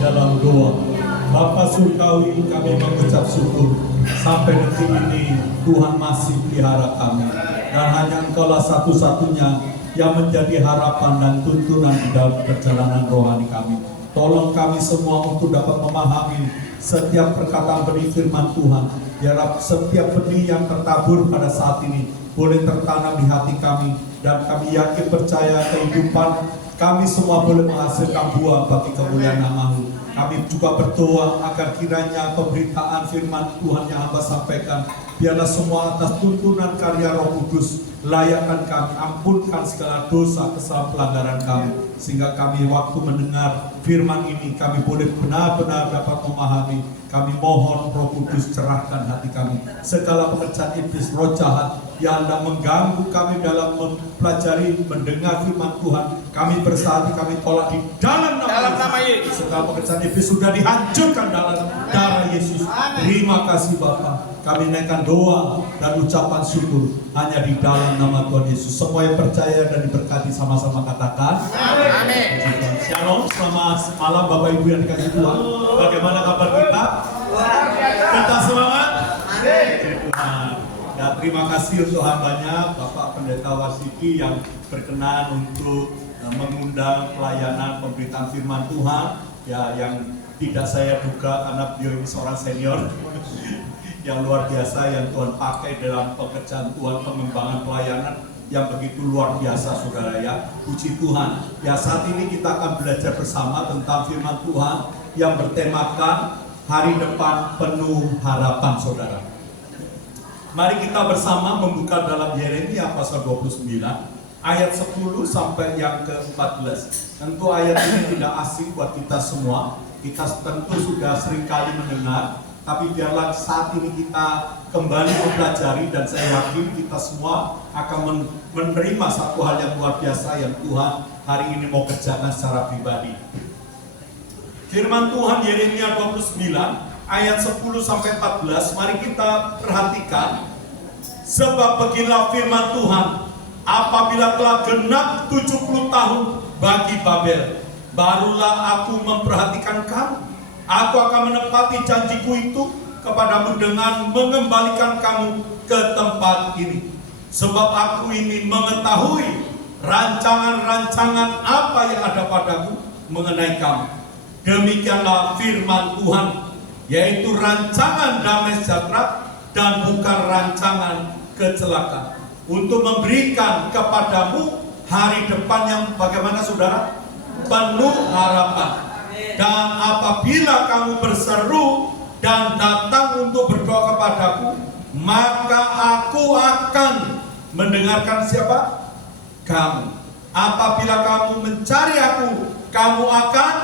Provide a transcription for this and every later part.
dalam doa. Bapa surgawi, kami mengucap syukur sampai detik ini Tuhan masih pelihara kami, dan hanya Engkaulah satu-satunya yang menjadi harapan dan tuntunan di dalam perjalanan rohani kami. Tolong kami semua untuk dapat memahami setiap perkataan benih firman Tuhan. Ya Rab, setiap benih yang tertabur pada saat ini boleh tertanam di hati kami, dan kami yakin percaya kehidupan kami semua boleh menghasilkan buah bagi kemuliaan nama-Mu. Kami juga berdoa agar kiranya pemberitaan firman Tuhan yang hamba sampaikan, biarlah semua atas tuntunan karya Roh Kudus, layakkan kami, ampunkan segala dosa, kesalahan, pelanggaran kami, sehingga kami waktu mendengar firman ini, kami boleh benar-benar dapat memahami. Kami mohon Roh Kudus cerahkan hati kami. Segala pekerjaan iblis, roh jahat yang hendak mengganggu kami dalam mempelajari, mendengar firman Tuhan, kami bersatu, kami tolak di dalam nama Yesus. Segala pekerjaan iblis sudah dihancurkan dalam darah Yesus. Terima kasih Bapa. Kami naikkan doa dan ucapan syukur hanya di dalam nama Tuhan Yesus. Semua yang percaya dan diberkati sama-sama katakan amin. Shalom, selamat malam Bapak Ibu yang dikasih Tuhan. Bagaimana kabar kita? Kita semangat? Amin. Ya, terima kasih untuk hambanya Bapak Pendeta Warsiki yang berkenan untuk mengundang pelayanan pemberitaan firman Tuhan, ya, yang tidak saya duga karena beliau ini seorang senior yang luar biasa yang Tuhan pakai dalam pekerjaan Tuhan, pengembangan pelayanan yang begitu luar biasa saudara ya. Puji Tuhan. Ya, saat ini kita akan belajar bersama tentang firman Tuhan yang bertemakan hari depan penuh harapan saudara. Mari kita bersama membuka dalam Yeremia pasal 29 ayat 10 sampai yang ke-14. Tentu ayat ini tidak asing buat kita semua. Kita tentu sudah seringkali mendengar, tapi biarlah saat ini kita kembali mempelajari, dan saya yakin kita semua akan menerima satu hal yang luar biasa yang Tuhan hari ini mau kerjakan secara pribadi. Firman Tuhan Yeremia 29 ayat 10 sampai 14, mari kita perhatikan. Sebab beginilah firman Tuhan, apabila telah genap 70 tahun bagi Babel, barulah aku memperhatikan kamu. Aku akan menepati janjiku itu kepadamu dengan mengembalikan kamu ke tempat ini. Sebab aku ini mengetahui rancangan-rancangan apa yang ada padaku mengenai kamu. Demikianlah firman Tuhan, yaitu rancangan damai sejahtera dan bukan rancangan kecelakaan, untuk memberikan kepadamu hari depan yang bagaimana saudara? Penuh harapan. Dan apabila kamu berseru dan datang untuk berdoa kepadaku, maka aku akan mendengarkan siapa? Kamu. Apabila kamu mencari aku, kamu akan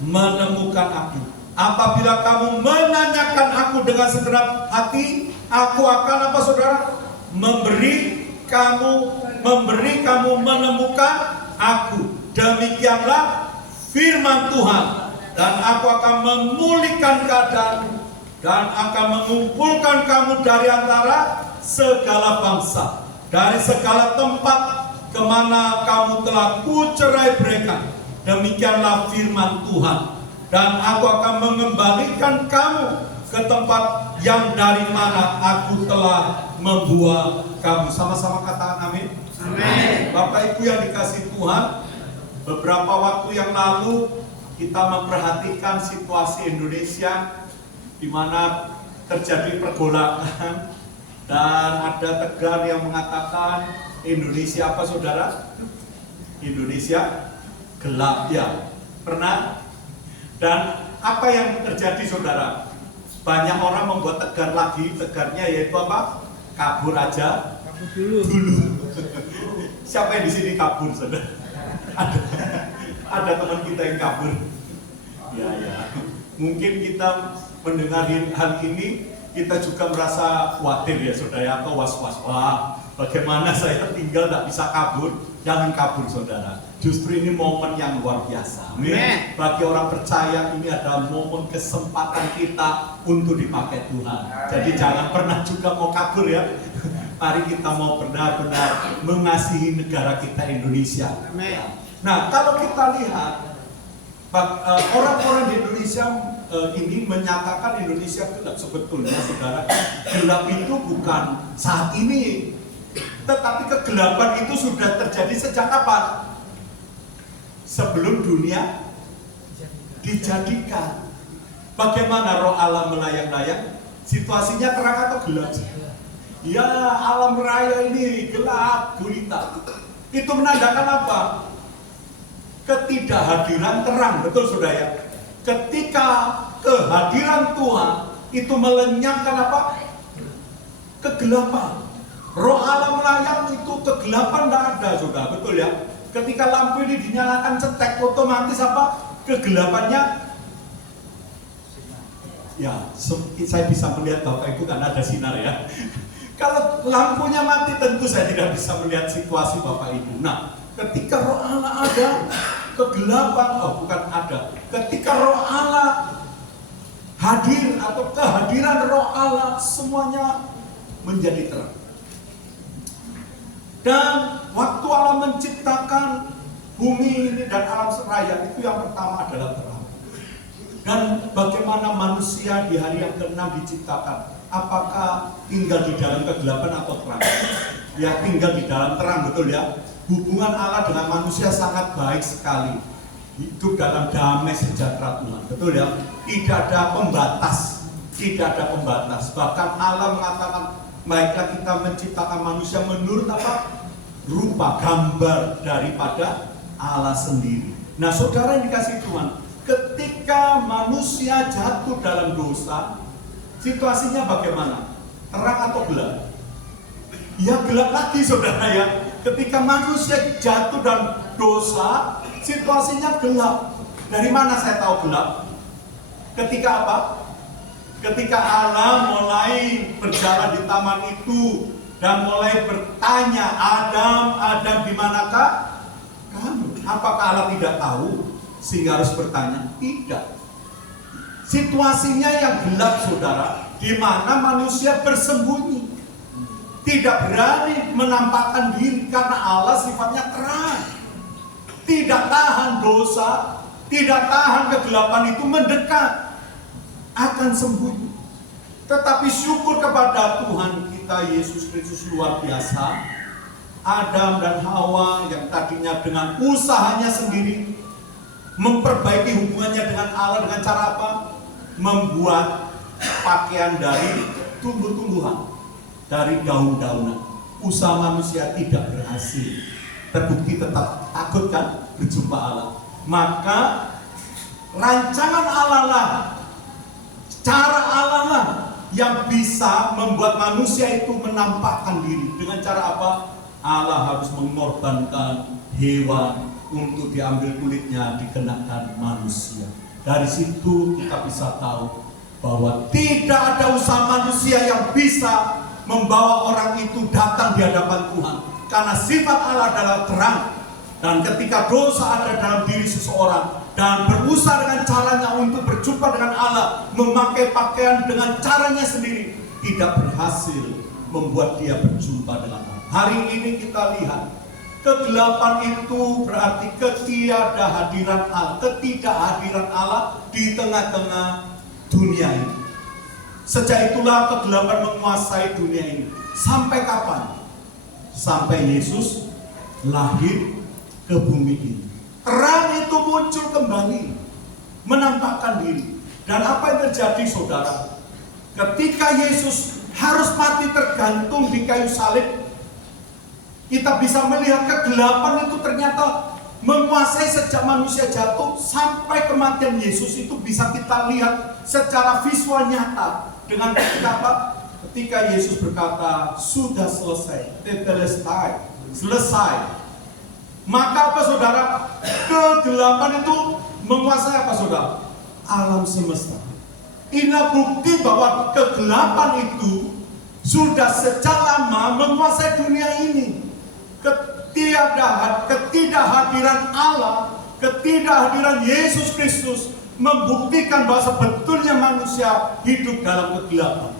menemukan aku. Apabila kamu menanyakan aku dengan segenap hati, aku akan apa saudara? Memberi kamu menemukan aku. Demikianlah firman Tuhan. Dan aku akan memulihkan keadaanmu dan akan mengumpulkan kamu dari antara segala bangsa, dari segala tempat kemana kamu telah kucerai-beraikan. Demikianlah firman Tuhan. Dan aku akan mengembalikan kamu ke tempat yang dari mana aku telah membuang kamu. Sama-sama katakan amin. Amin. Bapak Ibu yang dikasih Tuhan, beberapa waktu yang lalu kita memperhatikan situasi Indonesia di mana terjadi pergolakan, dan ada tegar yang mengatakan Indonesia apa saudara? Indonesia gelap ya. Pernah? Dan apa yang terjadi saudara? Banyak orang membuat tegar lagi, tegarnya yaitu apa? Kabur aja dulu. Siapa yang di sini kabur saudara? Ada teman kita yang kabur. Ya. Mungkin kita mendengar hal ini, kita juga merasa khawatir ya saudara, atau was-was. Wah, bagaimana saya tinggal tidak bisa kabur? Jangan kabur saudara. Justru ini momen yang luar biasa. Bagi orang percaya ini adalah momen kesempatan kita untuk dipakai Tuhan. Jadi jangan pernah juga mau kabur ya. Mari kita mau benar-benar mengasihi negara kita Indonesia. Nah, kalau kita lihat Orang-orang di Indonesia ini menyatakan Indonesia gelap. Sebetulnya saudara, gelap itu bukan saat ini, tetapi kegelapan itu sudah terjadi sejak kapan? Sebelum dunia dijadikan. Bagaimana roh Allah melayang-layang? Situasinya terang atau gelap? Ya, alam raya ini gelap gulita. Itu menandakan apa? Ketidakhadiran terang, betul saudara ya? Ketika kehadiran Tuhan itu melenyapkan apa? Kegelapan. Roh Allah melayang itu kegelapan tidak ada, saudara, betul ya? Ketika lampu ini dinyalakan cetek, otomatis apa? Kegelapannya. Ya, saya bisa melihat Bapak Ibu kan ada sinar ya. Kalau lampunya mati tentu saya tidak bisa melihat situasi Bapak Ibu. Nah, ketika roh Allah ada, kegelapan, bukan ada. Ketika roh Allah hadir atau kehadiran roh Allah, semuanya menjadi terang. Dan waktu Allah menciptakan bumi ini dan alam seraya, itu yang pertama adalah terang. Dan bagaimana manusia di hari yang ke-6 diciptakan? Apakah tinggal di dalam kegelapan atau terang? Ya, tinggal di dalam terang, betul ya? Hubungan Allah dengan manusia sangat baik sekali. Hidup dalam damai sejahtera Tuhan, betul ya? Tidak ada pembatas, tidak ada pembatas. Bahkan Allah mengatakan, baiklah kita menciptakan manusia menurut apa? Rupa, gambar daripada Allah sendiri. Nah, saudara yang dikasih Tuhan, ketika manusia jatuh dalam dosa, situasinya bagaimana? Terang atau gelap? Ya, gelap lagi saudara ya. Ketika manusia jatuh dalam dosa, situasinya gelap. Dari mana saya tahu gelap? Ketika apa? Ketika Allah mulai berjalan di taman itu dan mulai bertanya, Adam, di manakah kamu? Apakah Allah tidak tahu sehingga harus bertanya? Tidak. Situasinya yang gelap saudara, di mana manusia bersembunyi, tidak berani menampakkan diri karena Allah sifatnya terang. Tidak tahan dosa, tidak tahan kegelapan itu mendekat, akan sembunyi. Tetapi syukur kepada Tuhan kita Yesus Kristus luar biasa. Adam dan Hawa yang tadinya dengan usahanya sendiri memperbaiki hubungannya dengan Allah dengan cara apa? Membuat pakaian dari tumbuh-tumbuhan, dari daun-daunan. Usaha manusia tidak berhasil. Terbukti tetap takut kan berjumpa Allah. Maka rancangan Allah lah, cara Allah lah yang bisa membuat manusia itu menampakkan diri. Dengan cara apa? Allah harus mengorbankan hewan untuk diambil kulitnya, dikenakan manusia. Dari situ kita bisa tahu bahwa tidak ada usaha manusia yang bisa membawa orang itu datang di hadapan Tuhan. Karena sifat Allah adalah terang. Dan ketika dosa ada dalam diri seseorang dan berusaha dengan caranya untuk berjumpa dengan Allah, memakai pakaian dengan caranya sendiri, tidak berhasil membuat dia berjumpa dengan Allah. Hari ini kita lihat, kegelapan itu berarti ketidakhadiran Allah di tengah-tengah dunia ini. Sejak itulah kegelapan menguasai dunia ini. Sampai kapan? Sampai Yesus lahir ke bumi ini. Terang itu muncul kembali, menampakkan diri. Dan apa yang terjadi saudara? Ketika Yesus harus mati tergantung di kayu salib, kita bisa melihat kegelapan itu ternyata menguasai sejak manusia jatuh sampai kematian Yesus. Itu bisa kita lihat secara visual nyata dengan ketika apa? Ketika Yesus berkata, sudah selesai, tetelestai, selesai. Maka apa saudara? Kegelapan itu menguasai apa saudara? Alam semesta. Inilah bukti bahwa kegelapan itu sudah sejak lama menguasai dunia ini. Ketidakhadiran Allah, ketidakhadiran Yesus Kristus membuktikan bahwa sebetulnya manusia hidup dalam kegelapan.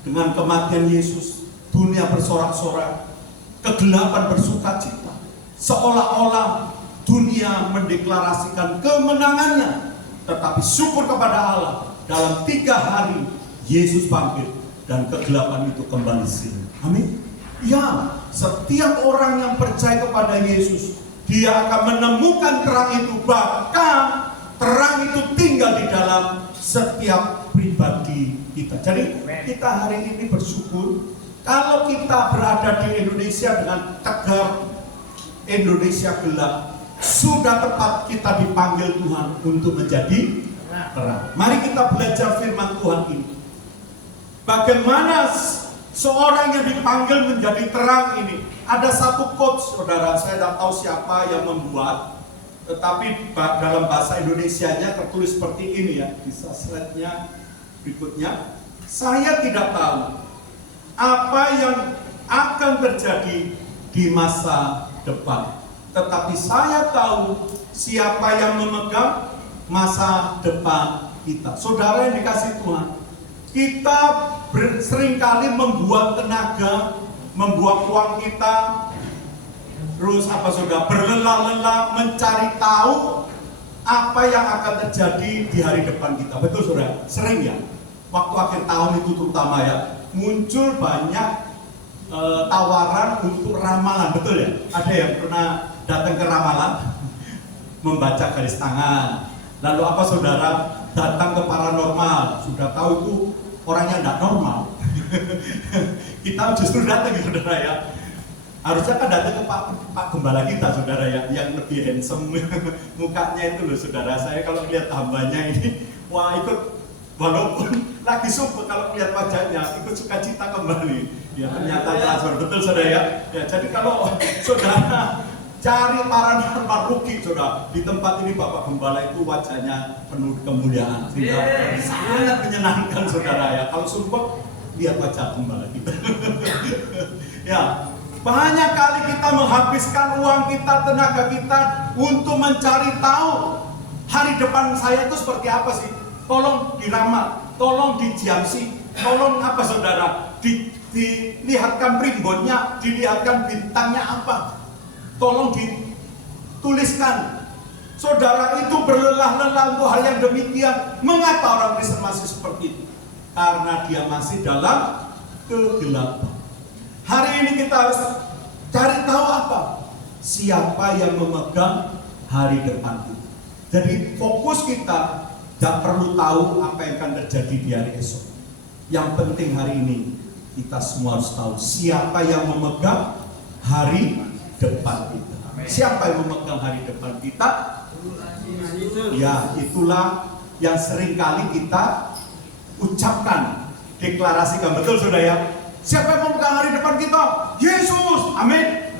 Dengan kematian Yesus, dunia bersorak-sorak, kegelapan bersuka cita. Seolah-olah dunia mendeklarasikan kemenangannya. Tetapi syukur kepada Allah, dalam 3 hari Yesus bangkit dan kegelapan itu kembali sirna. Amin. Ya, setiap orang yang percaya kepada Yesus, dia akan menemukan terang itu, bahkan terang itu tinggal di dalam setiap pribadi kita. Jadi kita hari ini bersyukur kalau kita berada di Indonesia dengan tegar, Indonesia gelap, sudah tepat kita dipanggil Tuhan untuk menjadi terang. Mari kita belajar firman Tuhan ini. Bagaimana seorang yang dipanggil menjadi terang ini. Ada satu quotes, saudara, saya tidak tahu siapa yang membuat, tetapi dalam bahasa Indonesianya tertulis seperti ini ya. Bisa slide-nya berikutnya. Saya tidak tahu apa yang akan terjadi di masa depan, tetapi saya tahu siapa yang memegang masa depan kita. Saudara yang dikasih Tuhan, kita seringkali membuang tenaga, membuang uang kita, terus saudara, berlelah-lelah mencari tahu apa yang akan terjadi di hari depan kita. Betul saudara? Sering ya, waktu akhir tahun itu terutama ya, muncul banyak tawaran untuk ramalan. Betul ya? Ada yang pernah datang ke ramalan, membaca garis tangan. Lalu apa saudara? Datang ke paranormal, sudah tahu itu orangnya tidak normal. Kita justru datang ya saudara ya. Harusnya kan datang ke Pak Gembala kita saudara ya, yang lebih handsome mukanya itu loh saudara. Saya kalau lihat hambanya ini, wah ikut, walaupun lagi subuh kalau lihat wajahnya ikut sukacita kembali. Ya ternyata transfer, betul saudara ya. Ya jadi kalau saudara cari paranormal rugi saudara, di tempat ini Bapak Gembala itu wajahnya penuh kemuliaan, sehingga sangat menyenangkan saudara ya. Kalau sumpah lihat wajah Gembala kita. Ya, banyak kali kita menghabiskan uang kita, tenaga kita untuk mencari tahu hari depan saya itu seperti apa sih. Tolong diramal, tolong dijiamsi, tolong apa saudara, dilihatkan primbonnya, dilihatkan bintangnya apa. Tolong dituliskan. Saudara itu berlelah-lelah untuk hal yang demikian. Mengapa orang Kristen masih seperti itu? Karena dia masih dalam kegelapan. Hari ini kita harus cari tahu apa? Siapa yang memegang hari depan kita. Jadi fokus kita tidak perlu tahu apa yang akan terjadi di hari esok. Yang penting hari ini kita semua harus tahu siapa yang memegang hari depan kita. Siapa yang memegang hari depan kita? Ya, itulah yang seringkali kita ucapkan, deklarasikan. Betul saudara ya? Siapa yang memegang hari depan kita? Yesus. Amin.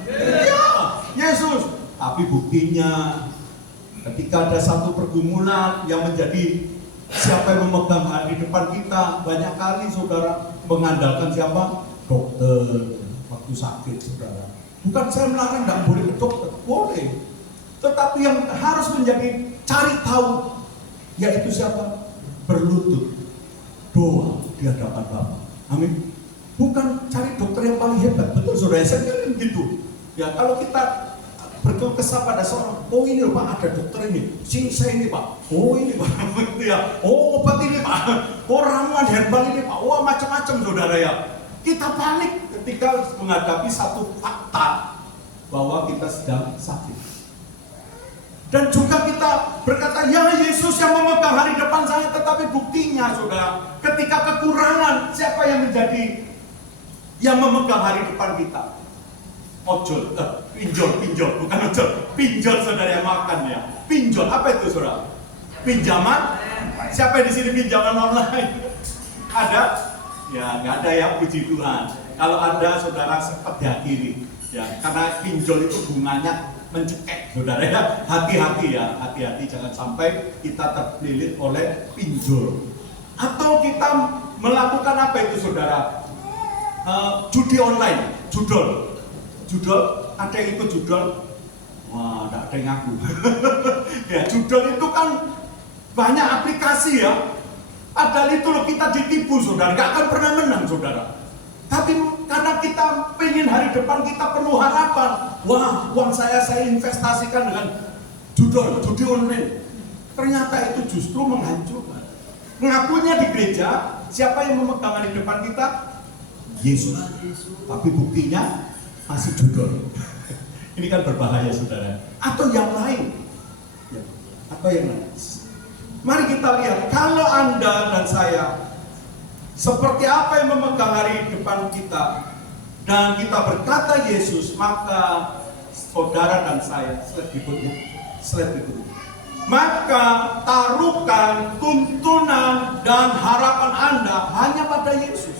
Ya, Yesus. Tapi buktinya ketika ada satu pergumulan yang menjadi siapa yang memegang hari depan kita, banyak kali saudara mengandalkan siapa? Dokter waktu sakit saudara. Bukan saya melarang tidak boleh ke dokter, boleh. Tetapi yang harus menjadi cari tahu, yaitu siapa? Berlutut, doa di hadapan Bapa. Amin. Bukan cari dokter yang paling hebat, betul saudara. Saya kira gitu. Ya kalau kita berkeluh kesah pada seorang, oh ini loh Pak, ada dokter ini, saya ini Pak, oh ini Pak, ya, oh obat ini Pak, oh ramuan herbal ini Pak, wah macam-macam saudara ya. Kita panik ketika menghadapi satu fakta bahwa kita sedang sakit. Dan juga kita berkata, ya Yesus yang memegang hari depan saya, tetapi buktinya saudara, ketika kekurangan, siapa yang menjadi yang memegang hari depan kita? Ojol, pinjol, bukan ojol, pinjol saudara yang makan ya. Pinjol, apa itu saudara? Pinjaman? Siapa yang di sini pinjaman online? Ada? Ya nggak ada ya, puji Tuhan. Kalau ada saudara sempat dihadiri, ya karena pinjol itu bunganya mencekik saudara ya. Hati-hati ya, hati-hati jangan sampai kita terlilit oleh pinjol. Atau kita melakukan apa itu saudara? Judi online, judol, ada yang ikut judol, wah, tidak ada yang ngaku. Ya, judol itu kan banyak aplikasi ya. Padahal itu loh kita ditipu saudara, nggak akan pernah menang saudara. Tapi karena kita pengen hari depan kita penuh harapan, wah, uang saya investasikan dengan judi online. Ternyata itu justru menghancurkan. Mengakunya di gereja, siapa yang memegang di depan kita? Yesus. Tapi buktinya masih judul. Ini kan berbahaya, saudara. Atau yang lain. Ya, atau yang lain. Mari kita lihat, kalau Anda dan saya seperti apa yang memegang hari depan kita, dan kita berkata Yesus, maka saudara dan saya, slide berikutnya. Maka taruhkan tuntunan dan harapan Anda hanya pada Yesus.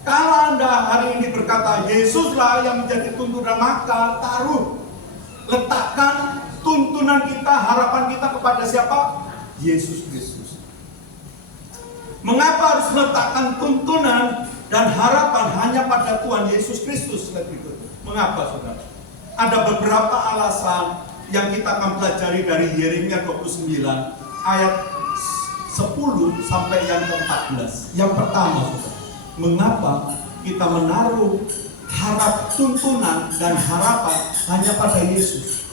Kalau Anda hari ini berkata Yesuslah yang menjadi tuntunan, maka letakkan tuntunan kita, harapan kita kepada siapa? Yesus Kristus. Mengapa harus meletakkan tuntunan dan harapan hanya pada Tuhan Yesus Kristus? Mengapa, saudara? Ada beberapa alasan yang kita akan pelajari dari Yeremia 29 ayat 10 sampai yang ke-14. Yang pertama, saudara, mengapa kita menaruh tuntunan dan harapan hanya pada Yesus?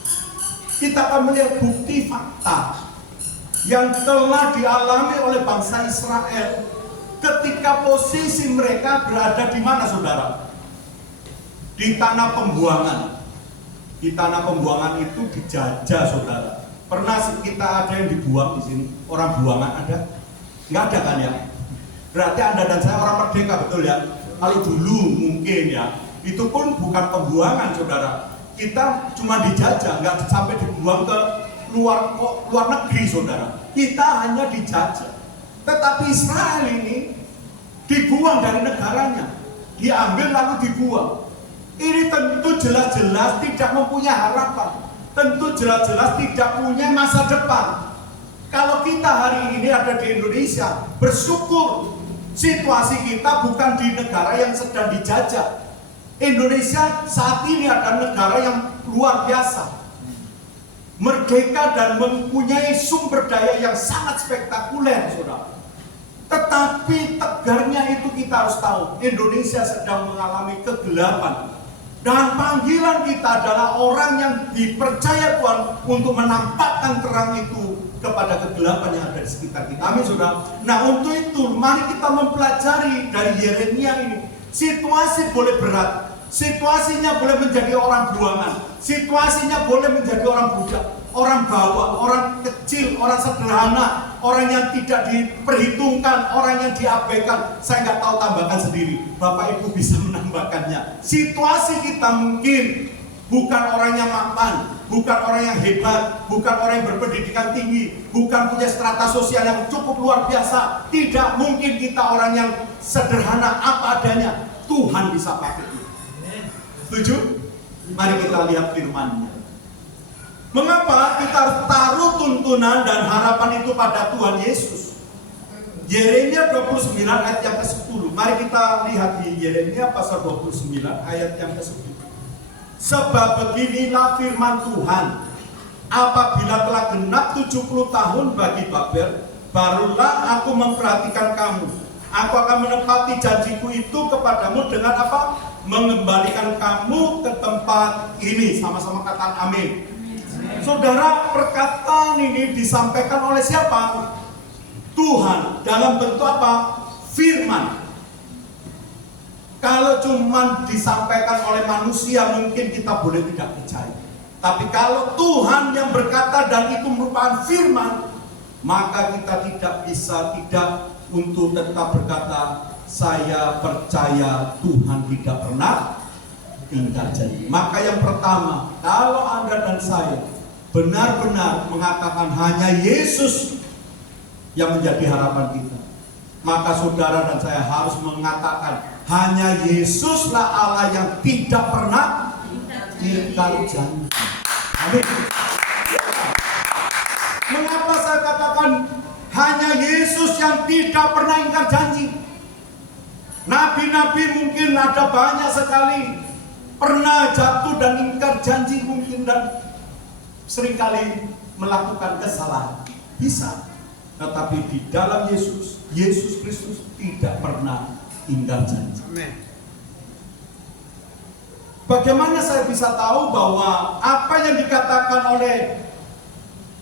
Kita akan melihat bukti fakta yang telah dialami oleh bangsa Israel ketika posisi mereka berada di mana, saudara? Di tanah pembuangan. Di tanah pembuangan itu dijajah, saudara. Pernah kita ada yang dibuang di sini? Orang buangan ada? Nggak ada kan ya? Berarti Anda dan saya orang merdeka, betul ya? Kalau dulu mungkin ya, itu pun bukan pembuangan, saudara. Kita cuma dijajah, nggak sampai dibuang ke luar negeri, saudara. Kita hanya dijajah. Tetapi Israel ini dibuang dari negaranya, diambil lalu dibuang. Ini tentu jelas-jelas tidak mempunyai harapan, tentu jelas-jelas tidak punya masa depan. Kalau kita hari ini ada di Indonesia, bersyukur situasi kita bukan di negara yang sedang dijajah. Indonesia saat ini adalah negara yang luar biasa, merdeka dan mempunyai sumber daya yang sangat spektakuler, saudara. Tetapi tegarnya itu kita harus tahu, Indonesia sedang mengalami kegelapan. Dan panggilan kita adalah orang yang dipercaya Tuhan untuk menampakkan terang itu kepada kegelapan yang ada di sekitar kita. Amin, saudara. Nah, untuk itu mari kita mempelajari dari Yeremia ini. Situasi boleh berat, situasinya boleh menjadi orang buangan, situasinya boleh menjadi orang budak, orang bawah, orang kecil, orang sederhana, orang yang tidak diperhitungkan, orang yang diabaikan. Saya nggak tahu, tambahkan sendiri, Bapak Ibu bisa menambahkannya. Situasi kita mungkin bukan orang yang mapan, bukan orang yang hebat, bukan orang yang berpendidikan tinggi, bukan punya strata sosial yang cukup luar biasa. Tidak mungkin kita orang yang sederhana apa adanya. Tuhan bisa pakai itu. Setuju? Mari kita lihat firman-Nya. Mengapa kita harus taruh tuntunan dan harapan itu pada Tuhan Yesus? Yeremia 29 ayat yang ke-10. Mari kita lihat di Yeremia pasal 29 ayat yang ke-10. Sebab beginilah firman Tuhan, apabila telah genap 70 tahun bagi Babel, barulah aku memperhatikan kamu. Aku akan menepati janjiku itu kepadamu dengan apa? Mengembalikan kamu ke tempat ini. Sama-sama katakan amin. Saudara, perkataan ini disampaikan oleh siapa? Tuhan, dalam bentuk apa? Firman. Kalau cuma disampaikan oleh manusia, mungkin kita boleh tidak percaya. Tapi kalau Tuhan yang berkata dan itu merupakan firman, maka kita tidak bisa tidak untuk tetap berkata, saya percaya Tuhan tidak pernah ingkar janji. Maka yang pertama, kalau Anda dan saya benar-benar mengatakan hanya Yesus yang menjadi harapan kita, maka saudara dan saya harus mengatakan hanya Yesuslah Allah yang tidak pernah ingkar janji. Amin. Mengapa saya katakan hanya Yesus yang tidak pernah ingkar janji? Nabi-nabi mungkin ada banyak sekali pernah jatuh dan ingkar janji mungkin, dan seringkali melakukan kesalahan. Bisa. Tetapi di dalam Yesus Kristus tidak pernah ingkar janji. Amen. Bagaimana saya bisa tahu bahwa apa yang dikatakan oleh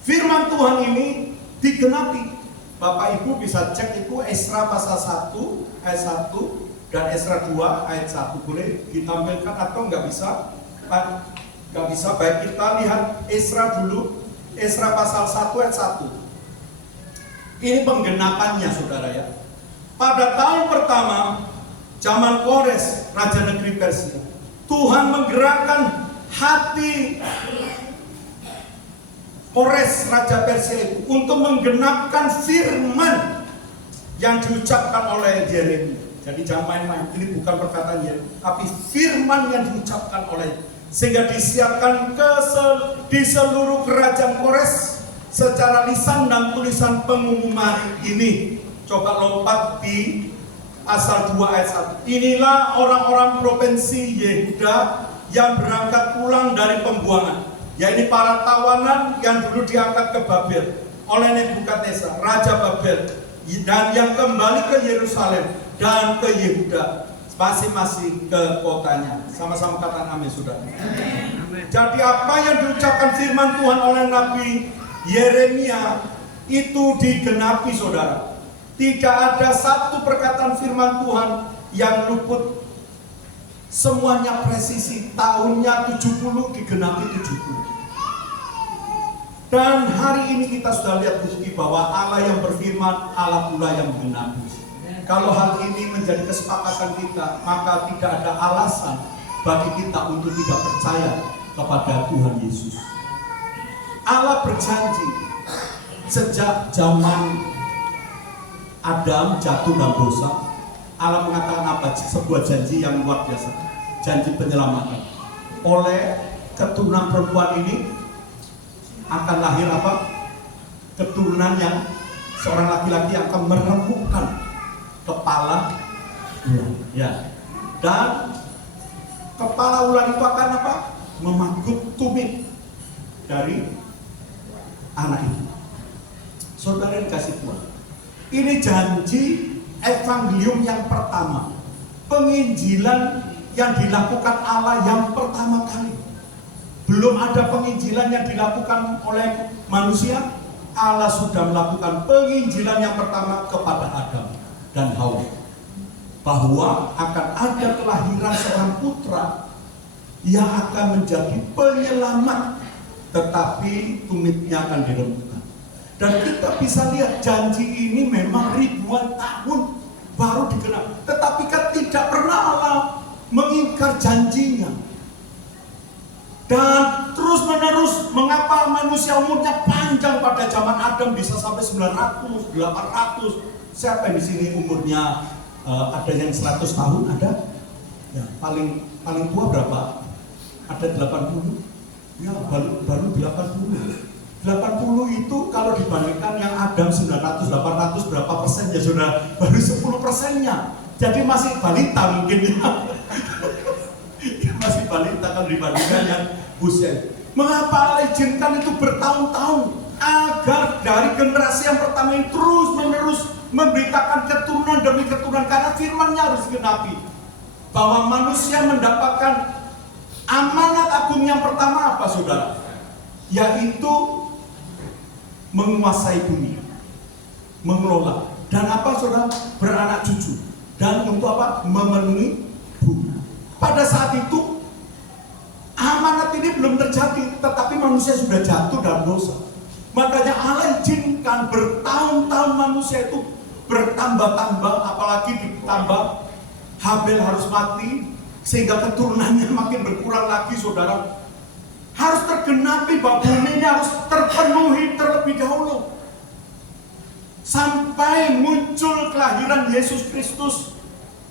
Firman Tuhan ini digenapi. Bapak Ibu bisa cek itu Esra pasal 1 ayat 1 dan Esra 2 ayat 1. Boleh ditampilkan atau nggak bisa? Nggak bisa, baik kita lihat Esra dulu. Esra pasal 1 ayat 1. Ini penggenapannya saudara ya. Pada tahun pertama zaman Kores, Raja Negeri Persia, Tuhan menggerakkan hati Kores, Raja Persia itu untuk menggenapkan firman yang diucapkan oleh Yeremia. Jadi jangan main-main, ini bukan perkataan Yeremia, tapi firman yang diucapkan oleh, sehingga disiapkan di seluruh kerajaan Kores secara lisan dan tulisan pengumuman ini. Coba lompat di pasal 2 ayat 1. Inilah orang-orang provinsi Yehuda yang berangkat pulang dari pembuangan, yaitu para tawanan yang dulu diangkat ke Babel oleh Nebukadnezar, Raja Babel, dan yang kembali ke Yerusalem dan ke Yehuda, masing-masing ke kotanya. Sama-sama katakan amin, saudara. Jadi apa yang diucapkan firman Tuhan oleh Nabi Yeremia itu digenapi, saudara. Tidak ada satu perkataan firman Tuhan yang luput. Semuanya presisi. Tahunnya 70 digenapi 70. Dan hari ini kita sudah lihat bukti bahwa Allah yang berfirman, Allah pula yang menggenapi. Kalau hal ini menjadi kesepakatan kita, maka tidak ada alasan bagi kita untuk tidak percaya kepada Tuhan Yesus. Allah berjanji sejak zaman Adam jatuh dalam dosa, Allah mengatakan apa? Sebuah janji yang luar biasa, janji penyelamatan. Oleh keturunan perempuan ini akan lahir apa? Keturunan yang seorang laki-laki yang akan meremukkan kepala ular. Ya. Dan kepala ular itu akan apa? Memanggut tumit dari anak itu. Saudara yang kasih Tuhan, ini janji evangelium yang pertama, penginjilan yang dilakukan Allah yang pertama kali. Belum ada penginjilan yang dilakukan oleh manusia. Allah sudah melakukan penginjilan yang pertama kepada Adam dan Hawa, bahwa akan ada kelahiran seorang putra yang akan menjadi penyelamat, tetapi tumitnya akan diremukkan. Dan kita bisa lihat janji ini memang ribuan tahun baru digenapi, tetapi kan tidak pernah Allah mengingkar janjinya. Dan terus menerus, mengapa manusia umurnya panjang? Pada zaman Adam bisa sampai 900, 800. Siapa yang di sini umurnya ada yang 100 tahun? Ada? Ya, paling tua berapa? Ada 80? Ya, baru 80. 80 itu kalau dibandingkan yang Adam 900, 800 berapa persen ya saudara? Baru 10%-nya. Jadi masih balita mungkin ya. Masih balita kalau dibandingkan yang usia. Mengapa Allah izinkan itu bertahun-tahun? Agar dari generasi yang pertama ini terus menerus memberitakan keturunan demi keturunan, karena firman-Nya harus digenapi. Bahwa manusia mendapatkan amanat agung yang pertama apa saudara? Yaitu menguasai bumi, mengelola, dan apa saudara? Beranak cucu, dan untuk apa? Memenuhi bumi. Pada saat itu amanat ini belum terjadi, tetapi manusia sudah jatuh dalam dosa. Makanya Allah izinkan bertahun-tahun manusia itu bertambah-tambah, apalagi ditambah Habel harus mati, sehingga keturunannya makin berkurang lagi saudara. Harus tergenapi bahwa bumi ini harus terpenuhi terlebih dahulu, sampai muncul kelahiran Yesus Kristus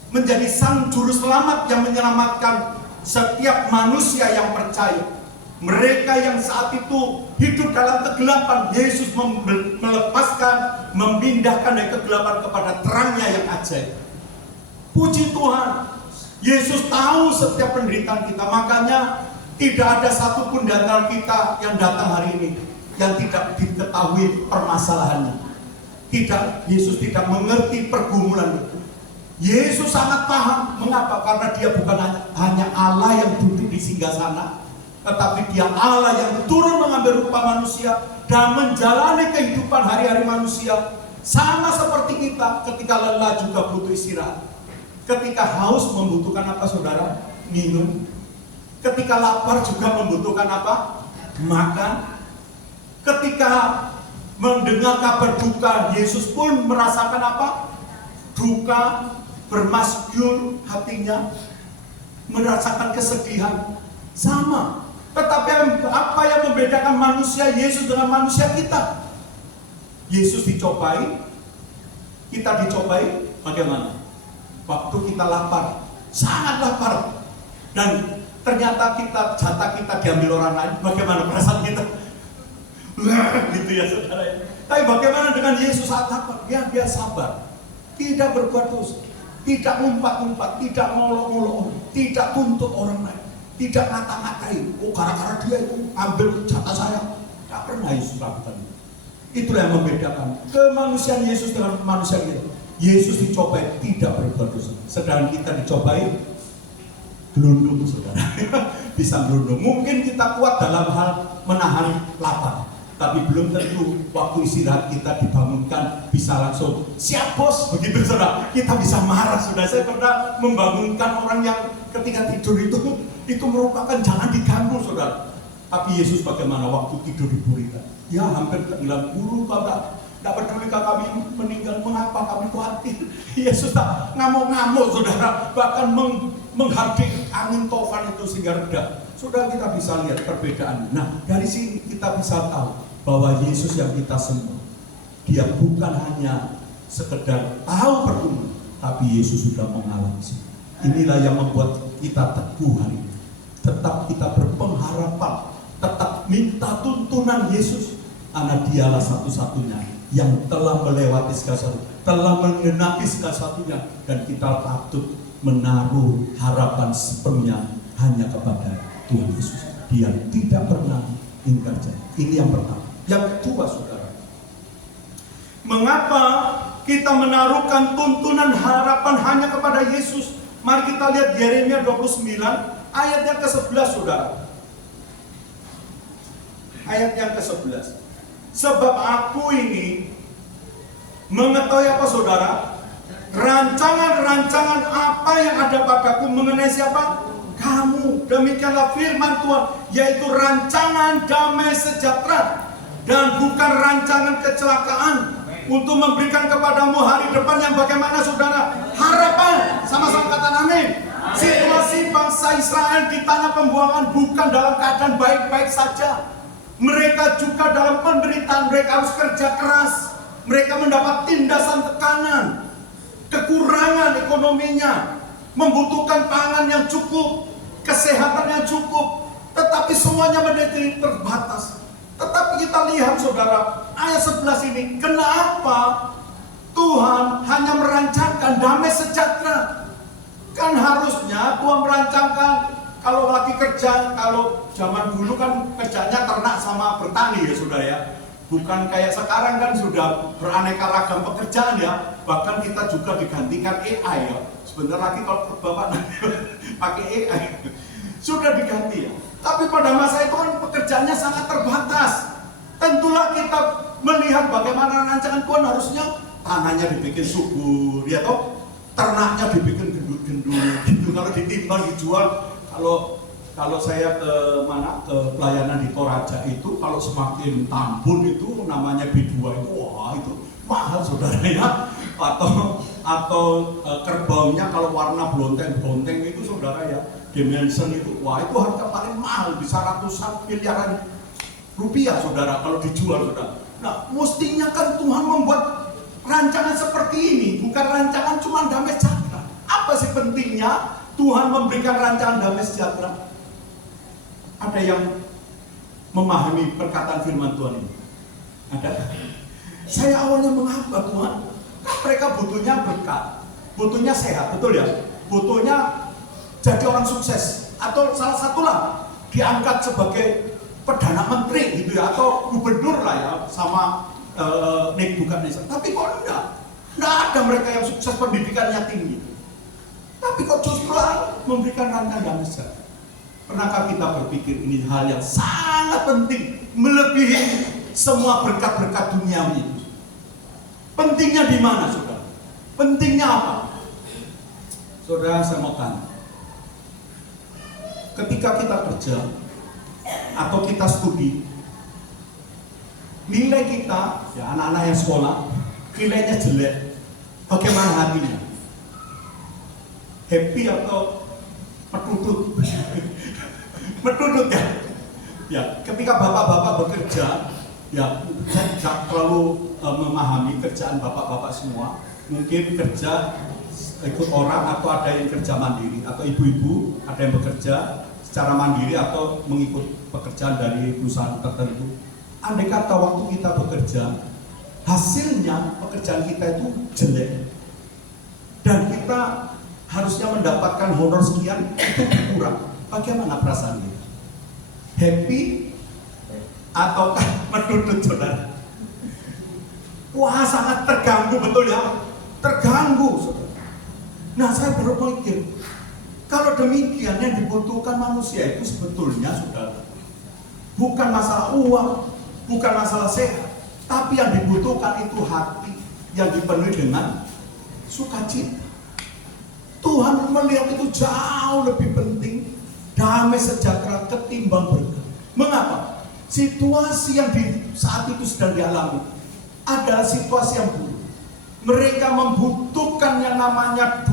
menjadi sang juru selamat yang menyelamatkan setiap manusia yang percaya. Mereka yang saat itu hidup dalam kegelapan, Yesus melepaskan, memindahkan dari kegelapan kepada terangnya yang ajaib. Puji Tuhan, Yesus tahu setiap penderitaan kita. Makanya tidak ada satupun di antara kita yang datang hari ini yang tidak diketahui permasalahannya. Yesus tidak mengerti pergumulan itu. Yesus sangat paham. Mengapa? Karena dia bukan hanya Allah yang duduk di singgasana, tetapi Dia Allah yang turun mengambil rupa manusia dan menjalani kehidupan hari-hari manusia. Sama seperti kita, ketika lelah juga butuh istirahat. Ketika haus membutuhkan apa saudara? Minum. Ketika lapar juga membutuhkan apa? Makan. Ketika mendengar kabar duka, Yesus pun merasakan apa? Duka, bermasjur hatinya, merasakan kesedihan. Sama. Tetapi apa yang membedakan manusia Yesus dengan manusia kita? Yesus dicobai, kita dicobai bagaimana? Waktu kita lapar, sangat lapar, dan ternyata jatah kita diambil orang lain, bagaimana perasaan kita? Gitu ya saudara. Tapi bagaimana dengan Yesus saat lapar? Dia sabar, tidak berbuat dosa, tidak ngumpat-ngumpat, tidak ngolok-ngolok, tidak tuntut orang lain, tidak ngata-ngatain. Oh, gara-gara dia itu ambil jatah saya. Tidak pernah Yesus lakukan. Itulah yang membedakan kemanusiaan Yesus dengan manusia kita. Yesus dicobai tidak berbuat dosa, sedangkan kita dicobai gelundung saudara. Bisa gelundung. Mungkin kita kuat dalam hal menahan lapar, tapi belum tentu waktu istirahat kita dibangunkan bisa langsung siap bos, begitu saudara. Kita bisa marah saudara. Saya pernah membangunkan orang yang ketika tidur itu merupakan jangan diganggu saudara. Tapi Yesus bagaimana waktu tidur di buritan? Ya hampir tenggelam dulu kakak. Tidak peduli kami meninggal, mengapa kami khawatir? Yesus tak ngamuk-ngamuk saudara, bahkan menghardik angin tofan itu sehingga reda. Sudah kita bisa lihat perbedaan. Nah dari sini kita bisa tahu bahwa Yesus yang kita sembah, Dia bukan hanya sekedar tahu pertumbuhan, tapi Yesus sudah mengalami. Inilah yang membuat kita teguh hari ini. Tetap kita berpengharapan, tetap minta tuntunan Yesus, karena Dialah satu-satunya yang telah melewati segala sesuatu, telah mengenapi segala sesuatunya, dan kita patut menaruh harapan sepenuhnya hanya kepada Tuhan Yesus. Dia tidak pernah ingkar janji. Ini yang pertama. Yang kedua saudara, mengapa kita menaruhkan tuntunan harapan hanya kepada Yesus? Mari kita lihat Yeremia 29 ayat yang ke-11 saudara. Ayat yang ke-11. Sebab aku ini mengetahui apa saudara? Rancangan-rancangan apa yang ada padaku mengenai siapa? Kamu. Demikianlah firman Tuhan, yaitu rancangan damai sejahtera dan bukan rancangan kecelakaan, untuk memberikan kepadamu hari depan yang bagaimana saudara? Harapan. Sama-sama kata amin. Situasi bangsa Israel di tanah pembuangan bukan dalam keadaan baik-baik saja. Mereka juga dalam penderitaan, mereka harus kerja keras, mereka mendapat tindasan tekanan, kekurangan ekonominya, membutuhkan pangan yang cukup, kesehatan yang cukup, tetapi semuanya menjadi terbatas. Tetapi kita lihat saudara, ayat 11 ini, kenapa Tuhan hanya merancangkan damai sejahtera? Kan harusnya Tuhan merancangkan, kalau lagi kerja, kalau zaman dulu kan kerjanya ternak sama bertani ya sudah ya. Bukan kayak sekarang kan sudah beraneka ragam pekerjaan ya. Bahkan kita juga digantikan AI ya. Sebentar lagi kalau Bapak pakai AI sudah diganti ya. Tapi pada masa itu kan pekerjaannya sangat terbatas. Tentulah kita melihat bagaimana rancangan Tuhan, harusnya tanahnya dibikin subur ya toh. Ternaknya dibikin gendut-gendut gitu. Kalau ditimbang dijual, kalau saya ke pelayanan di Toraja itu, kalau semakin tambun itu namanya B2 itu, wah itu mahal saudara ya. Atau kerbaunya kalau warna blonteng itu saudara ya, dimension itu, wah itu harga paling mahal, bisa ratusan miliaran rupiah saudara kalau dijual saudara. Nah mestinya kan Tuhan membuat rancangan seperti ini, bukan rancangan cuma damai sejahtera. Apa sih pentingnya Tuhan memberikan rancangan damai sejahtera? Ada yang memahami perkataan firman Tuhan ini? Ada? Saya awalnya mengapa Tuhan? Mereka butuhnya berkat, butuhnya sehat, betul ya? Butuhnya jadi orang sukses, atau salah satulah diangkat sebagai perdana menteri gitu ya, atau gubernur lah ya, sama Nebukadnezar. Tapi kok enggak ada mereka yang sukses, pendidikannya tinggi. Tapi kok justru memberikan rancangan damai sejahtera. Pernahkah kita berpikir ini hal yang sangat penting, melebihi semua berkat-berkat duniawi itu? Pentingnya di mana, saudara? Pentingnya apa? Saudara, saya mau tanya. Ketika kita kerja atau kita studi, nilai kita, ya anak-anak yang sekolah, nilainya jelek, bagaimana hatinya? Happy atau metutut? Metutut ya? Ya, ketika bapak-bapak bekerja, ya saya tidak terlalu memahami kerjaan bapak-bapak semua. Mungkin kerja ikut orang atau ada yang kerja mandiri, atau ibu-ibu ada yang bekerja secara mandiri atau mengikut pekerjaan dari perusahaan tertentu. Andai kata waktu kita bekerja, hasilnya pekerjaan kita itu jelek dan kita harusnya mendapatkan honor sekian, itu kurang. Bagaimana perasaan kita? Happy atau menurut saudara? Wah, sangat terganggu, betul ya? Terganggu, saudara. Nah, saya baru mikir, kalau demikian yang dibutuhkan manusia itu sebetulnya, saudara, bukan masalah uang, bukan masalah sehat, tapi yang dibutuhkan itu hati yang dipenuhi dengan sukacita. Tuhan melihat itu jauh lebih penting, damai sejahtera ketimbang berkat. Mengapa? Situasi yang di saat itu sedang dialami adalah situasi yang buruk. Mereka membutuhkan yang namanya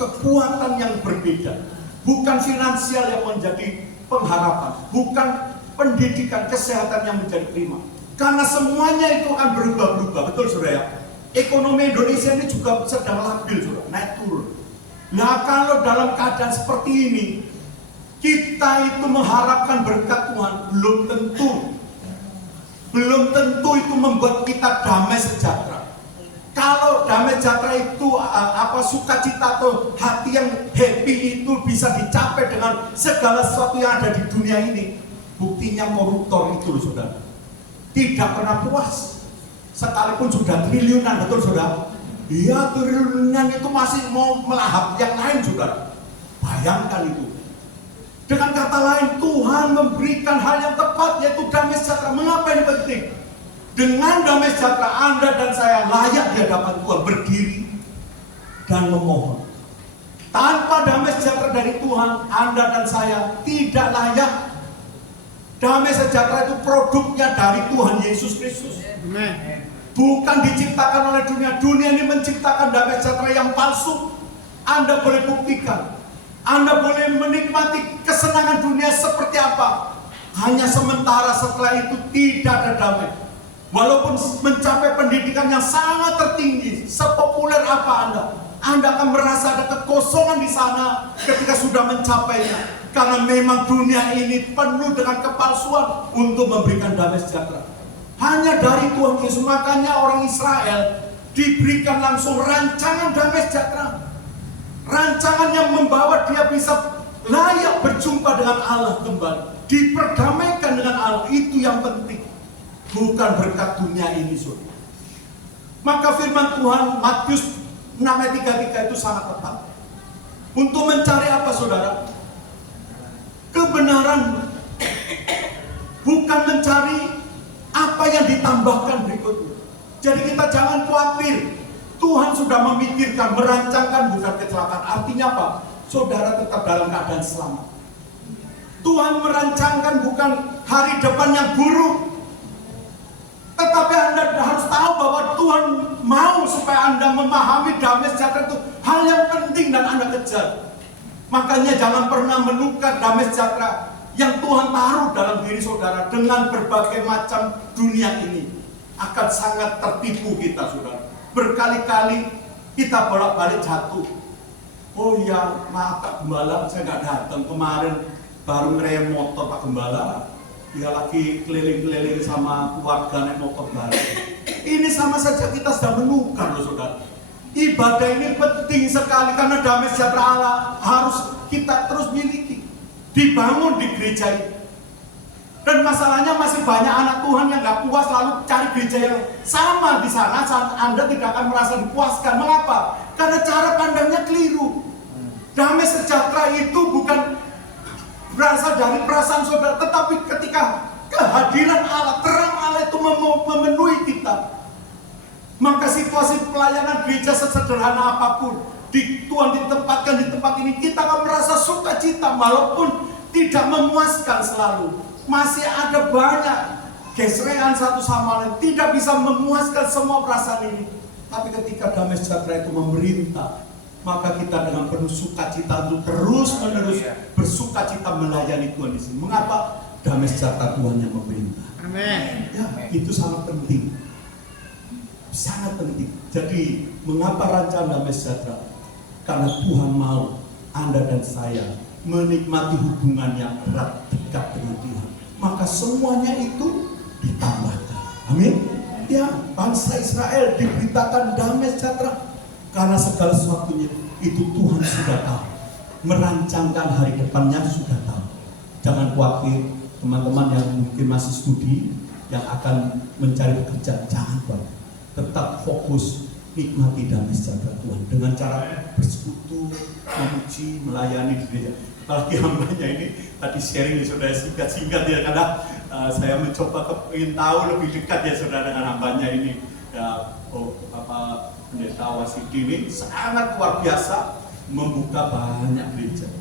kekuatan yang berbeda. Bukan finansial yang menjadi pengharapan, bukan pendidikan, kesehatan yang menjadi prima. Karena semuanya itu akan berubah-berubah, betul saudara ya? Ekonomi Indonesia ini juga sedang labil, saudara, naik turun. Nah, kalau dalam keadaan seperti ini, kita itu mengharapkan berkat Tuhan, belum tentu itu membuat kita damai sejahtera. Kalau damai sejahtera itu sukacita atau hati yang happy itu bisa dicapai dengan segala sesuatu yang ada di dunia ini, buktinya koruptor itu loh, saudara, tidak pernah puas sekalipun sudah triliunan, betul saudara? Iya, triliunan itu masih mau melahap yang lain, saudara. Bayangkan itu. Dengan kata lain, Tuhan memberikan hal yang tepat, yaitu damai sejahtera. Mengapa ini penting? Dengan damai sejahtera, Anda dan saya layak di hadapan Tuhan, berdiri dan memohon. Tanpa damai sejahtera dari Tuhan, Anda dan saya tidak layak. Damai sejahtera itu produknya dari Tuhan Yesus Kristus. Bukan diciptakan oleh dunia. Dunia ini menciptakan damai sejahtera yang palsu. Anda boleh buktikan. Anda boleh menikmati kesenangan dunia seperti apa. Hanya sementara, setelah itu tidak ada damai. Walaupun mencapai pendidikan yang sangat tertinggi, sepopuler apa Anda akan merasa ada kekosongan di sana ketika sudah mencapainya. Karena memang dunia ini penuh dengan kepalsuan untuk memberikan damai sejahtera. Hanya dari Tuhan Yesus, makanya orang Israel diberikan langsung rancangan damai sejahtera. Rancangan yang membawa dia bisa layak berjumpa dengan Allah kembali, diperdamaikan dengan Allah. Itu yang penting, bukan berkat dunia ini, saudara. Maka firman Tuhan Matius 6:33 itu sangat tepat. Untuk mencari apa, saudara? Kebenaran, bukan mencari apa yang ditambahkan berikutnya. Jadi kita jangan khawatir. Tuhan sudah memikirkan, merancangkan, bukan kecelakaan. Artinya apa? Saudara tetap dalam keadaan selamat. Tuhan merancangkan bukan hari depan yang buruk, tetapi Anda harus tahu bahwa Tuhan mau supaya Anda memahami damai sejahtera itu hal yang penting dan Anda kejar. Makanya jangan pernah menukar damai sejahtera yang Tuhan taruh dalam diri saudara dengan berbagai macam dunia ini. Akan sangat tertipu kita, saudara. Berkali-kali kita bolak-balik jatuh. Oh iya, maaf Pak Gembala, saya nggak datang kemarin, baru ngerem motor Pak Gembala. Dia lagi keliling-keliling sama keluarga naik motor balik. Ini sama saja kita sedang menukar loh, saudara. Ibadah ini penting sekali karena damai sejahtera Allah harus kita terus miliki, dibangun di gereja ini. Dan masalahnya masih banyak anak Tuhan yang gak puas lalu cari gereja yang sama di sana, saat Anda tidak akan merasa dipuaskan. Mengapa? Karena cara pandangnya keliru. Damai sejahtera itu bukan berasal dari perasaan saudara, tetapi ketika kehadiran Allah, terang Allah itu memenuhi kita, maka situasi pelayanan gereja sesederhana apapun, Tuhan ditempatkan di tempat ini, kita akan merasa sukacita walaupun tidak memuaskan selalu. Masih ada banyak gesrengan satu sama lain, tidak bisa memuaskan semua perasaan ini. Tapi ketika damai sejahtera itu memerintah, maka kita dengan penuh sukacita untuk terus-menerus bersukacita melayani Tuhan di sini. Mengapa? Damai sejahtera Tuhan yang memerintah. Amin. Ya, itu sangat penting. Sangat penting. Jadi, mengapa rancangan damai sejahtera? Karena Tuhan mau Anda dan saya menikmati hubungan yang erat dekat dengan Tuhan. Maka semuanya itu ditambahkan. Amin. Ya, bangsa Israel diberitakan damai sejahtera karena segala sesuatunya itu Tuhan sudah tahu. Merancangkan hari depannya sudah tahu. Jangan khawatir teman-teman yang mungkin masih studi, yang akan mencari pekerjaan, jangan khawatir. Tetap fokus nikmati damai sejahtera Tuhan dengan cara bersekutu, memuji, melayani di gereja. Apalagi hambanya ini tadi sharing saudara singkat-singkat ya, karena saya mencoba ingin tahu lebih dekat ya saudara dengan hambanya ini ya. Bapak Pendeta Wasidi ini sangat luar biasa membuka banyak gereja,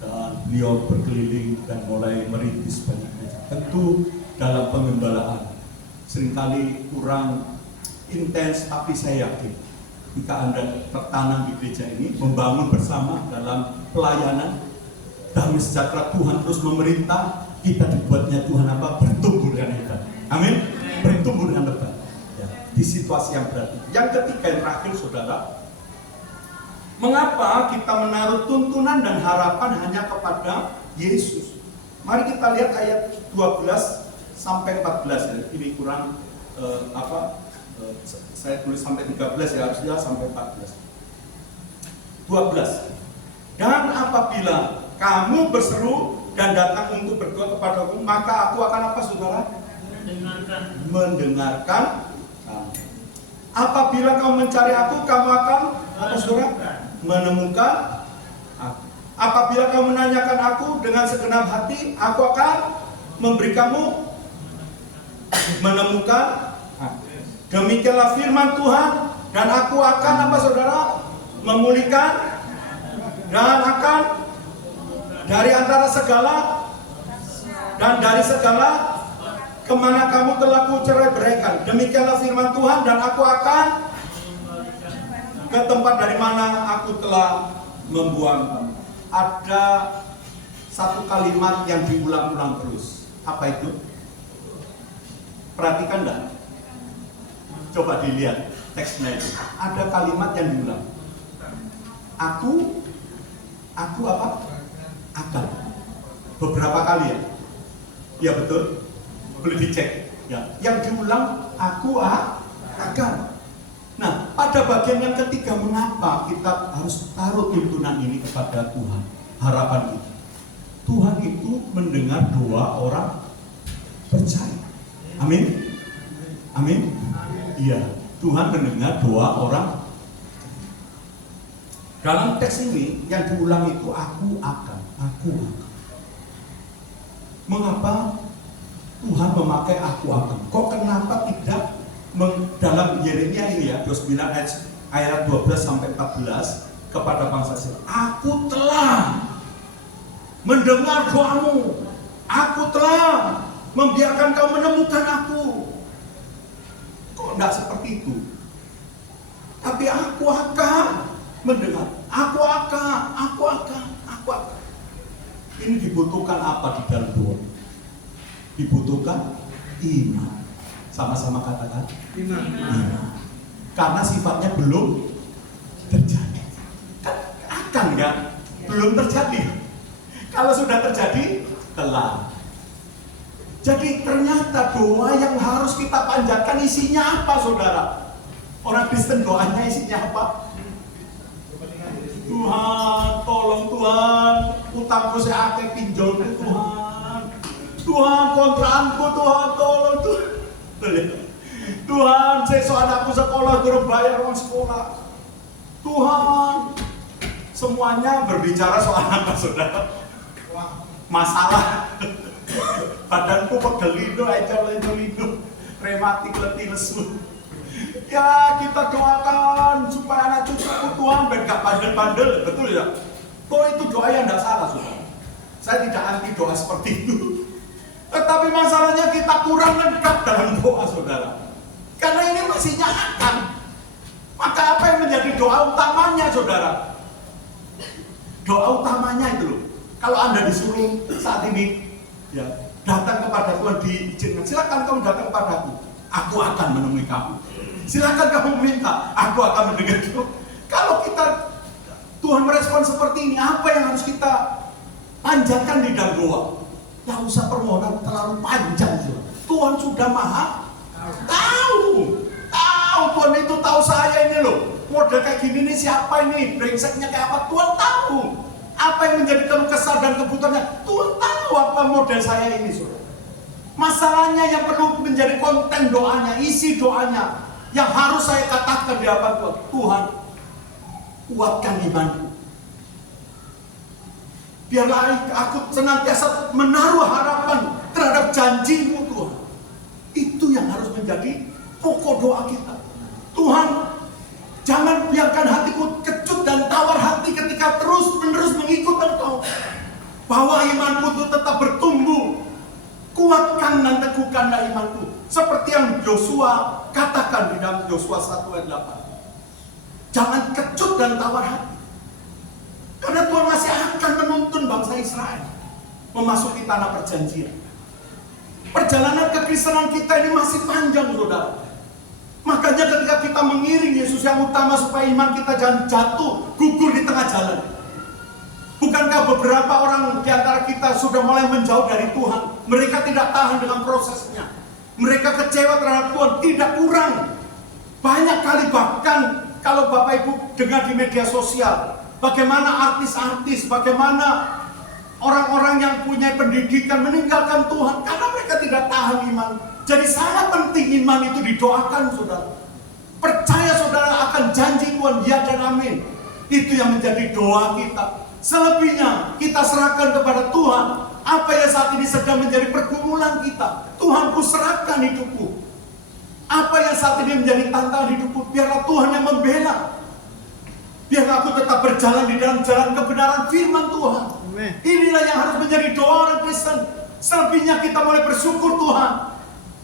dan beliau berkeliling dan mulai merintis banyak gereja. Tentu dalam pengembalaan seringkali kurang intens, tapi saya yakin jika Anda tertanam di gereja ini, membangun bersama dalam pelayanan, damai sejahtera Tuhan terus memerintah, kita dibuatnya Tuhan apa? Bertumbuh dengan hebat. Amin. Bertumbuh dengan hebat. Ya, di situasi yang berat. Yang ketiga, yang terakhir saudara, mengapa kita menaruh tuntunan dan harapan hanya kepada Yesus? Mari kita lihat ayat 12 sampai 14 ya. Ini kurang saya tulis sampai 13 ya, harusnya sampai 14. 12. Dan apabila kamu berseru dan datang untuk berdoa kepadaku, maka aku akan apa saudara? Mendengarkan. Apabila kamu mencari aku, kamu akan apa saudara? Menemukan aku. Apabila kamu menanyakan aku dengan segenap hati, aku akan memberi kamu menemukan aku. Demikianlah firman Tuhan, dan aku akan apa saudara? Memulihkan dan akan dari antara segala dan dari segala kemana kamu telah kucerai-beraikan. Demikianlah firman Tuhan, dan aku akan ke tempat dari mana aku telah membuang kamu. Ada satu kalimat yang diulang-ulang terus. Apa itu? Perhatikan enggak? Coba dilihat teksnya itu. Ada kalimat yang diulang. Aku apa? Akan. Beberapa kali ya? Ya betul. Boleh dicek. Ya. Yang diulang aku akan. Nah, pada bagian yang ketiga, mengapa kita harus taruh tuntunan ini kepada Tuhan? Harapan kita. Tuhan itu mendengar doa orang percaya. Amin. Amin. Iya, Tuhan mendengar doa orang. Dalam teks ini yang diulang itu aku akan. Mengapa Tuhan memakai aku akan? Kok kenapa tidak dalam Yeremia ini ya 29 ayat 12 sampai 14 kepada bangsa Israel, aku telah mendengar doamu, aku telah membiarkan kau menemukan aku. Kok enggak seperti itu? Tapi aku akan mendengar, aku akan. Ini dibutuhkan apa di dalam doa? Dibutuhkan iman. Sama-sama katakan iman. Karena sifatnya belum terjadi. Akan kan? Belum terjadi. Kalau sudah terjadi, telah. Jadi ternyata doa yang harus kita panjatkan isinya apa saudara? Orang Kristen doanya isinya apa? Tuhan, tolong Tuhan, utangku saya akeh pinjolku Tuhan. Tuhan, kontraanku Tuhan, tolong Tuhan. Tuhan, sesuk anakku sekolah durung bayar uang sekolah. Tuhan, semuanya berbicara soal apa saudara? masalah. Badanku pegel-lindo, lindo, rematik, letih, lesu. Ya kita doakan supaya anak cucuku Tuhan gak bandel-bandel, betul ya? Oh itu doa yang tidak salah, saudara. Saya tidak anti doa seperti itu. Tetapi masalahnya kita kurang lengkap dalam doa, saudara. Karena ini masih nyakan. Maka apa yang menjadi doa utamanya, saudara? Doa utamanya itu loh. Kalau Anda disuruh saat ini, ya datang kepada Tuhan, diizinkan, silakan kamu datang kepadaku, aku akan menemui kamu. Silakan kamu minta, aku akan mendengar. Kalau kita Tuhan merespon seperti ini, apa yang harus kita panjatkan di dalam doa? Tidak usah permohonan terlalu panjang. Tuhan sudah maha tahu Tuhan itu tahu saya ini loh. Model kayak gini nih siapa ini? Brengseknya kayak apa? Tuhan tahu. Apa yang menjadi keluh kesah dan kebutuhannya? Tuhan tahu apa model saya ini, saudara. Masalahnya yang perlu menjadi konten doanya, isi doanya, yang harus saya katakan di hadapan Tuhan. Tuhan, kuatkan imanku. Biarlah aku senantiasa menaruh harapan terhadap janji-Mu, Tuhan. Itu yang harus menjadi pokok doa kita. Tuhan, jangan biarkan hatiku kecut dan tawar hati ketika terus-menerus mengikut Engkau. Bahwa imanku itu tetap bertumbuh. Kuatkan dan teguhkanlah imanku. Seperti yang Yosua katakan di dalam Yosua 1 ayat 8. Jangan kecut dan tawar hati. Karena Tuhan masih akan menuntun bangsa Israel memasuki tanah perjanjian. Perjalanan kekristenan kita ini masih panjang, saudara. Makanya ketika kita mengiring Yesus yang utama supaya iman kita jangan jatuh, gugur di tengah jalan. Bukankah beberapa orang di antara kita sudah mulai menjauh dari Tuhan? Mereka tidak tahan dengan prosesnya. Mereka kecewa terhadap Tuhan, tidak kurang. Banyak kali bahkan kalau Bapak Ibu dengar di media sosial, bagaimana artis-artis, bagaimana orang-orang yang punya pendidikan meninggalkan Tuhan karena mereka tidak tahan iman. Jadi sangat penting iman itu didoakan, saudara. Percaya saudara akan janji Tuhan, ya dan amin. Itu yang menjadi doa kita. Selebihnya kita serahkan kepada Tuhan. Apa yang saat ini sedang menjadi pergumulan kita, Tuhan, ku serahkan hidupku. Apa yang saat ini menjadi tantangan hidupku, biarlah Tuhan yang membela. Biarlah aku tetap berjalan di dalam jalan kebenaran firman Tuhan. Inilah yang harus menjadi doa orang Kristen. Selebihnya kita mulai bersyukur, Tuhan,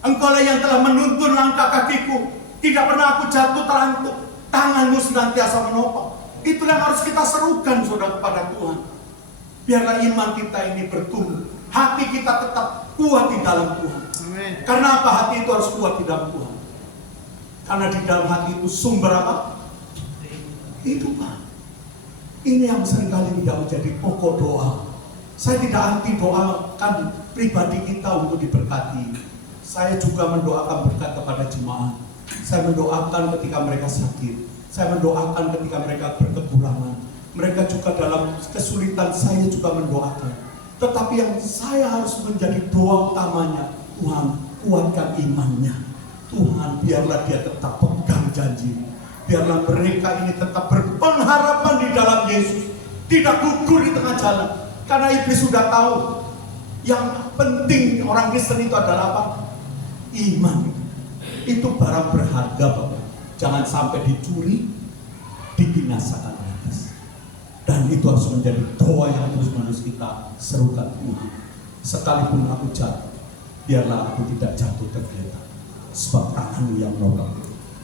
Engkaulah yang telah menuntun langkah kakiku. Tidak pernah aku jatuh terantuk. Tangan-Mu senantiasa menopang. Itulah yang harus kita serukan, saudara, kepada Tuhan. Biarlah iman kita ini bertumbuh. Hati kita tetap kuat di dalam Tuhan. Amen. Karena apa hati itu harus kuat di dalam Tuhan? Karena di dalam hati itu sumber apa? Kehidupan. Ini yang seringkali tidak menjadi pokok doa. Saya tidak anti doakan pribadi kita untuk diberkati. Saya juga mendoakan berkat kepada jemaat. Saya mendoakan ketika mereka sakit. Saya mendoakan ketika mereka berkekurangan. Mereka juga dalam kesulitan, saya juga mendoakan. Tetapi yang saya harus menjadi doa utamanya, Tuhan, kuatkan imannya. Tuhan, biarlah dia tetap pegang janji. Biarlah mereka ini tetap berpengharapan di dalam Yesus. Tidak gugur di tengah jalan. Karena iblis sudah tahu. Yang penting orang Kristen itu adalah apa? Iman. Itu barang berharga, Bapak. Jangan sampai dicuri, dibinasakan habis. Dan itu harus menjadi doa yang terus-menerus kita serukan Tuhan. Sekalipun aku jatuh, biarlah aku tidak jatuh tergeletak. Sebab tangan-Mu yang menolong.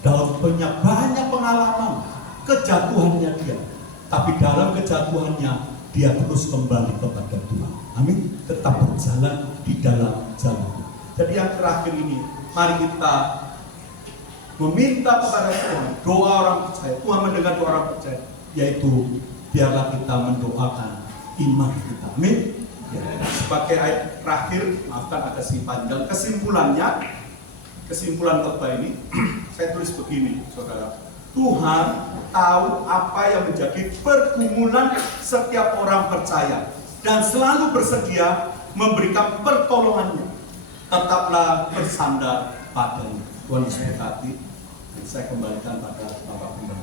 Dalam banyak pengalaman kejatuhannya dia, tapi dalam kejatuhannya dia terus kembali kepada Tuhan. Amin. Tetap berjalan di dalam jalan. Jadi yang terakhir ini, mari kita meminta kepada Tuhan, doa orang percaya. Tuhan mendengar doa orang percaya, yaitu biarlah kita mendoakan iman kita. Amin. Ya, sebagai ayat terakhir, maafkan agak sedikit panjang. Kesimpulan khotbah ini, saya tulis begini, saudara. Tuhan tahu apa yang menjadi pergumulan setiap orang percaya dan selalu bersedia memberikan pertolongannya. Tetaplah bersandar padanya. Tuhan Yesus berkati. Saya kembalikan pada Bapak Pembina.